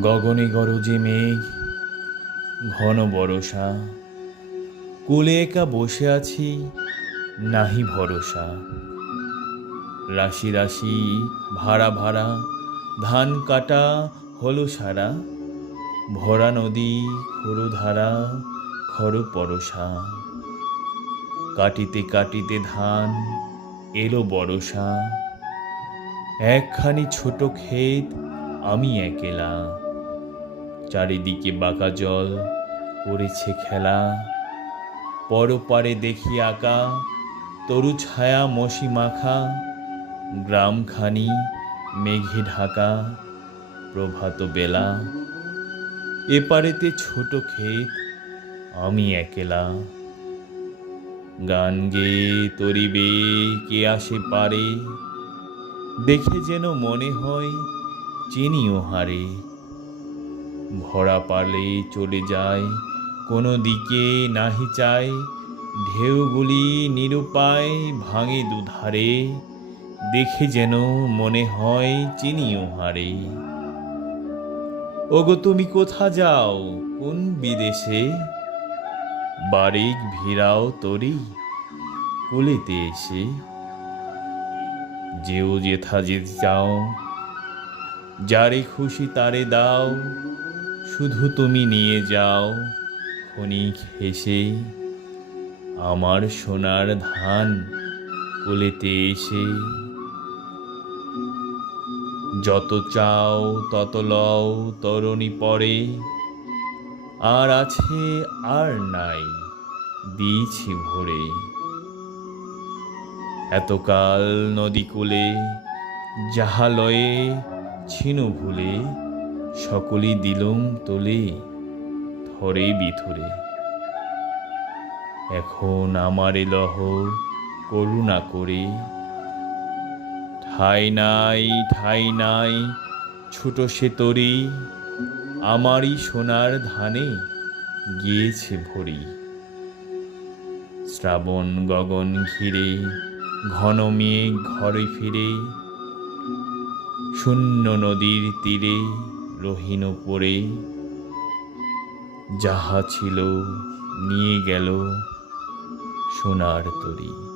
গগনে গরজে মেঘ, ঘন বরষা। কোলে একা বসে আছি, নাহি ভরসা। রাশি রাশি ভাড়া ভাড়া ধান কাটা হলো সারা। ভরা নদী খরুধারা খর পরশা। কাটিতে কাটিতে ধান এলো বরষা। একখানি ছোট ক্ষেত, আমি একেলা। চারিদিকে বাঁকা জল করেছে খেলা। পরপারে দেখি আঁকা তরু ছায়া মসি মাখা। গ্রামখানি মেঘে ঢাকা প্রভাত বেলা। এপারেতে ছোট ক্ষেত, আমি একেলা। গান গেয়ে তরিবে কে আসে পারে। দেখে যেন মনে হয় চিনি ওহারে। ভরা পালে চলে যায় কোনো দিকে নাহি চায়। ঢেউগুলি নিরুপায় ভাঙে দুধারে। দেখে যেন মনে হয় চিনি ওহারে। ওগো তুমি কোথা যাও কোন বিদেশে। বারিক ভিড়াও তরি কোলেতে এসে। যেও যেথা যেতে চাও, যারে খুশি তারে দাও। শুধু তুমি নিয়ে যাও ক্ষণিক হেসে। আমার সোনার ধান কোলেতে এসে। যত চাও তত লও তরণী পরে। আর আছে আর নাই দিয়েছি ভরে। এতকাল নদী কূলে যাহা লয়ে ছিন ভুলে। সকলই দিলুম তোলে থরে বিথুরে। এখন আমারে লহ করুণা করে। ঠাই নাই ঠাই নাই ছোট সে তরি। আমারই সোনার ধানে গিয়েছে ভরি। শ্রাবণ গগন ঘিরে ঘন মেঘ ঘরে ফিরে। শূন্য নদীর তীরে রহিন পড়ে। যাহা ছিল নিয়ে গেল সোনার তরী।